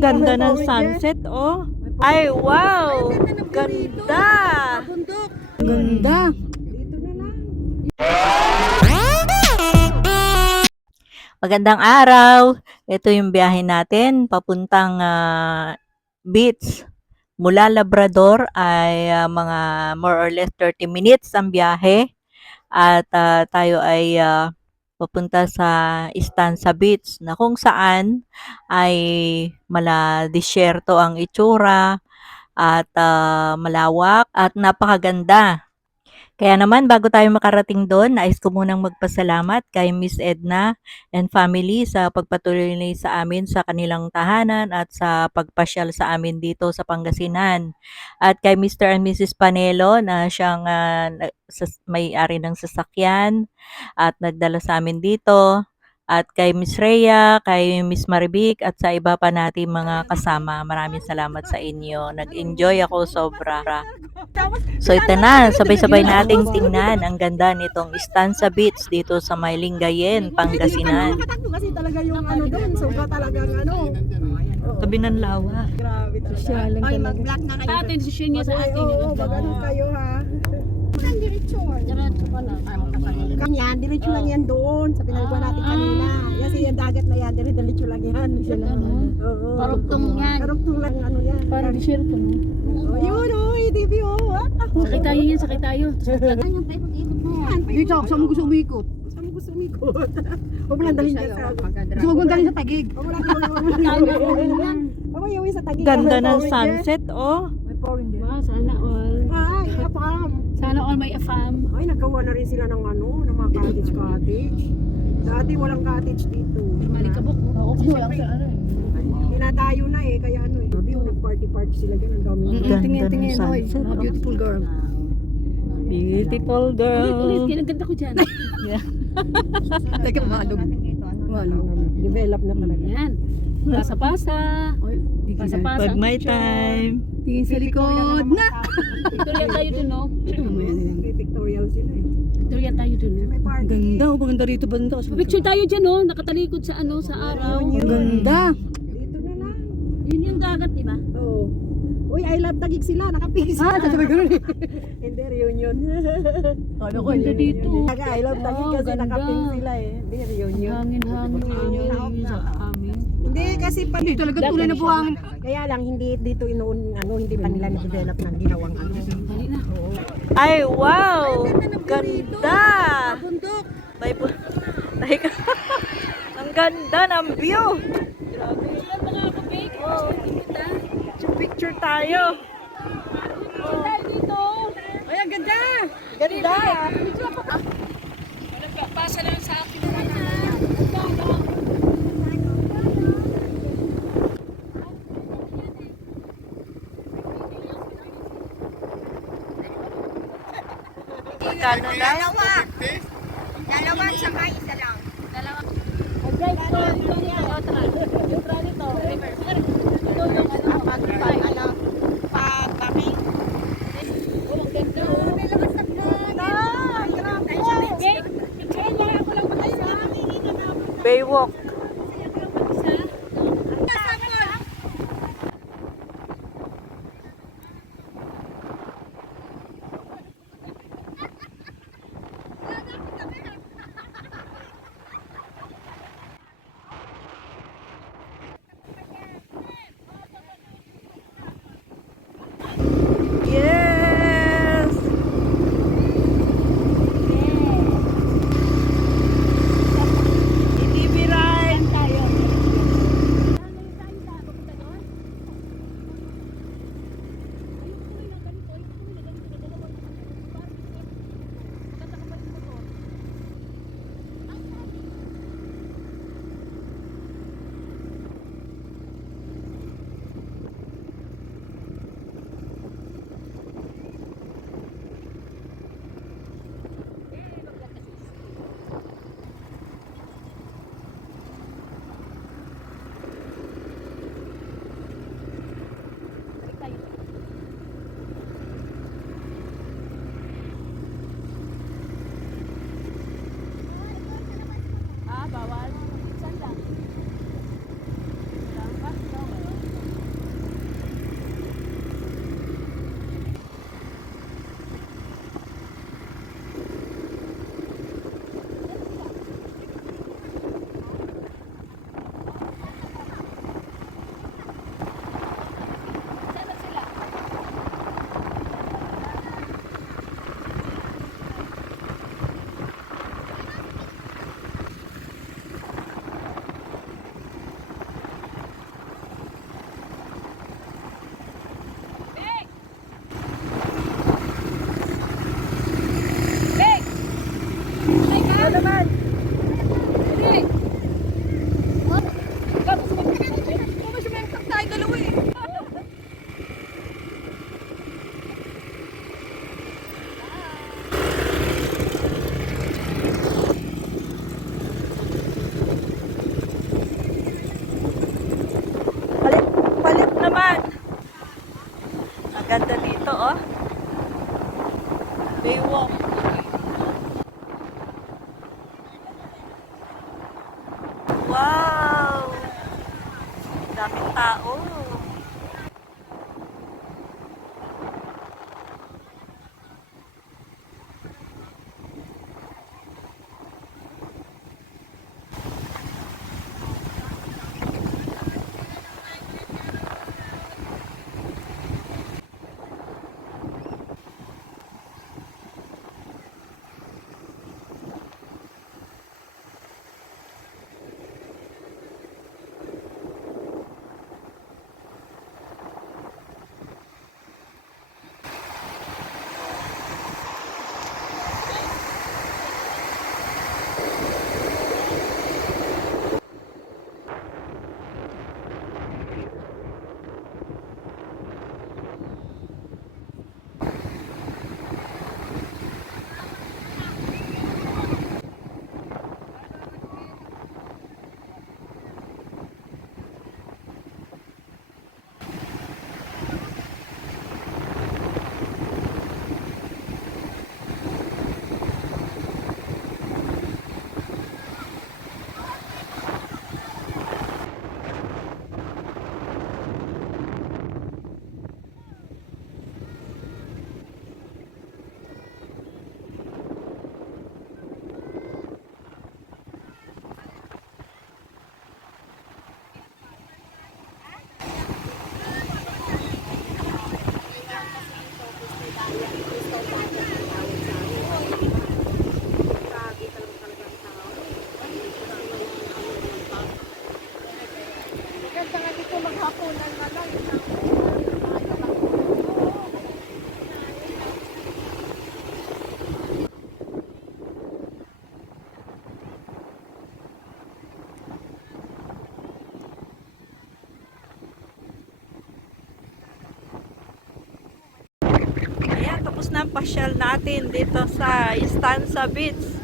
Ganda ng sunset, oh. Ay, wow! Ganda! Ganda! Magandang araw! Ito yung biyahe natin papuntang beach. Mula Labrador ay mga more or less 30 minutes ang biyahe. At tayo ay papunta sa Stanza Beach na kung saan ay disyerto ang itsura at malawak at napakaganda. Kaya naman bago tayo makarating doon, nais ko munang magpasalamat kay Miss Edna and family sa pagpatuloy nila sa amin sa kanilang tahanan at sa pagpasyal sa amin dito sa Pangasinan. At kay Mr. and Mrs. Panelo na siyang may-ari ng sasakyan at nagdala sa amin dito. At kay Miss Rhea, kay Miss Maribik at sa iba pa nating mga kasama. Maraming salamat sa inyo. Nag-enjoy ako sobra. So ito na, sabay-sabay nating tingnan ang ganda nitong Stanza Beach dito sa Maylingayen, Pangasinan. Kasi talaga yung ano doon, sobra talagang ano. Tabi ng lawa. Grabe talaga. Ay, mag-vlog na kayo. Atin si Shinya sa atin. Oo, mag-ano kayo ha. Diretso pala. Kanya, diretso lang yan doon. Sa pinagawa natin kanina. Kasi yung dagat na yan, diretso lang yan. Parugtong yan. Parugtong lang ano yan. Parang desierto, no? Yun o, TV o. Sakay tayo yan, sakay tayo. Ano pa ikot-ikot mo yan? Dito, saan mo gusto umikot? Saan mo gusto umikot? Huwag mo lang dalhin dyan sa... Gusto mo dalhin sa tagig. Huwag mo lang iuwi sa tagig. Ganda ng sunset, oh. Wow, sana all. Ay, afam. Sana all may afam. Ay, nagawa na rin sila ng ano, ng mga cottage. Dati walang cottage dito. Malikabok. Oo, kasi lang sa ano eh. Dinadayo na eh, kaya ano eh. Sabi yung nag-party sila dyan, ang dami. Ganda ng sunset, oh. Beautiful girl. Beautiful girl. Ulit, kinaganda ko dyan. Teka, malog. Malog. Develop na talaga. Yan. Pasa-pasa. Pasa-pasa. Pag may time. Tingin sa likod na. Victoria tayo dun, no? May pictorial sila eh. Victoria tayo dun, no? May party. Ganda, oh. Maganda rito banda. Picture tayo dyan, no? Nakatalikod sa ano, sa araw. Ganda. Dito na lang. Yun yung dagat, di ba? Oo. Uy, I love Taguig sila, nakapigil sila. sasabi ko rin. Hindi, reunion. Ano ko, Ganda dito. Taga, I love Taguig kasi ganda. nakaping sila eh. Hindi, reunion. Hangin sa amin. Hindi, kasi pa Hindi talaga tunay na buhangin. Kaya lang, hindi dito hindi pa nila na-develop ng ginawang ano. Dali na. Ay, wow! Ganda! Bundok. May like, ang ganda ng view. Grabe. Mga kapig. Oo. So, picture tayo. Tayo dito. Ay, ang ganda! Ganda! Pasa lang sa akin. Magkano lang? Dalawa saka isa lang. Baywalk. Ganda dito, oh. Baywalk. Wow! Daming tao. Ayan, tapos na ang pasyal natin dito sa Stanza Beach,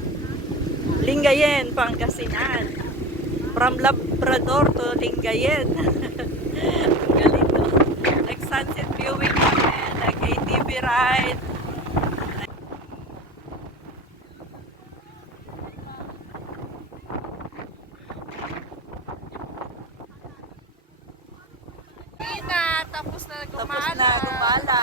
Lingayen, Pangasinan. From Labrador to Lingayen. Ang galing, no? Nag-sunset viewing kami, nag-ATV ride. Tapos na Tapos na gumala.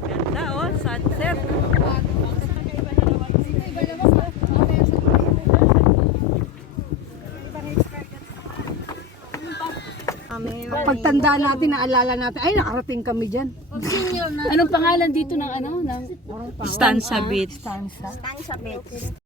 Ganda, oh, sunset. Pagtanda natin, naalala natin, ay nakarating kami dyan. Anong pangalan dito ng ano? Ng Stanza Beach. Stanza Beach.